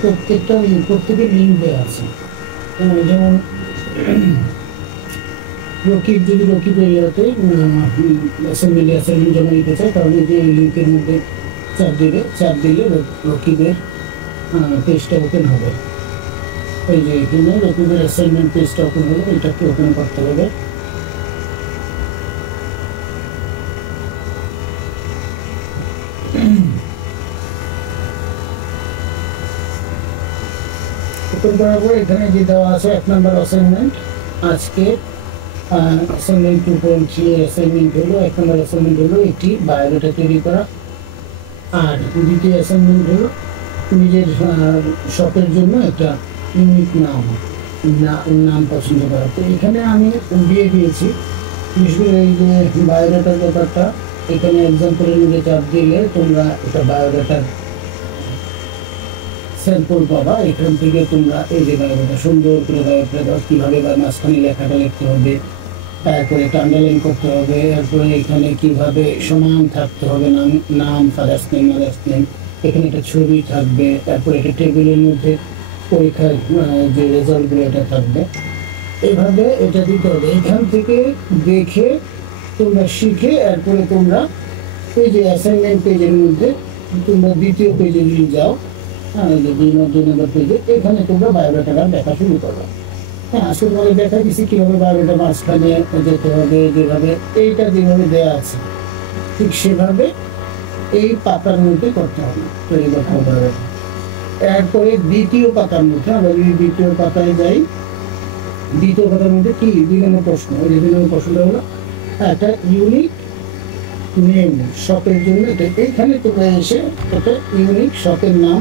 প্রত্যেকের লিঙ্ক দেওয়া আছে। যেমন রকিব, যদি রকিব এরিয়াতে অ্যাসাইনমেন্ট জমা দিতে চায়, তাহলে যে লিঙ্কের মধ্যে চাপ দিলে রকিবের পেজটা ওপেন হবে। এই যে এখানে রকিবের অ্যাসাইনমেন্ট পেজটা ওপেন হলো, এটাকে ওপেন করতে হবে। ওপেন করার পর এখানে যে দেওয়া আছে 1 নম্বর অ্যাসাইনমেন্ট, আজকে অ্যাসাইনমেন্ট 2.3 অ্যাসাইনমেন্ট হলো। 1 নম্বর অ্যাসাইনমেন্ট হলো একটি বায়োডাটা তৈরি করা, আর দ্বিতীয় অ্যাসাইনমেন্ট হলো নিজের শপের জন্য একটা ইউনিক নাম পছন্দ করা। তো এখানে আমি দিয়ে দিয়েছি বিশেষ করে এই যে বায়োডাটার ব্যাপারটা। এখানে এক্সাম্পলের মধ্যে চাপ দিলে তোমরা এটা বায়োডাটার স্যাম্পল পাবা। এখান থেকে তোমরা এই যে বায়োডাটা সুন্দর করে বায়োডাটা দাও, কীভাবে বা মাঝখানে লেখাটা লিখতে হবে, তারপরে একটা আন্ডারলাইন করতে হবে, এরপরে এখানে কিভাবে সমান থাকতে হবে নাম ফাদার্স নেম মাদার্স নেম, এখানে একটা ছবি থাকবে, তারপরে একটা টেবিলের মধ্যে পরীক্ষার যে রেজাল্টগুলো এটা থাকবে। এইভাবে এটা দিতে হবে। এখান থেকে দেখে তোমরা শিখে এরপরে তোমরা এই যে অ্যাসাইনমেন্ট পেজের মধ্যে তোমরা দ্বিতীয় পেজে নিয়ে যাও, যে 2 নম্বর পেজে, এখানে তোমরা বায়োডাটাটা দেখা শুরু করো। হ্যাঁ, আসলে বলে দেখা দিচ্ছি কীভাবে বায়োডাটা মাঝখানে যেতে হবে, যেভাবে এইটা যেভাবে দেওয়া আছে ঠিক সেভাবে এই পাতার মধ্যে করতে হবে, তৈরি করতে হবে। এরপরে দ্বিতীয় পাতার মধ্যে আমরা যদি দ্বিতীয় পাতায় যাই, দ্বিতীয় পাতার মধ্যে কি 2 নম্বর প্রশ্ন। ওই যে 2 নম্বর প্রশ্নটা হলো একটা ইউনিক নেম শপের জন্য। এটা এইখানে তোমরা এসে একটা ইউনিক শপের নাম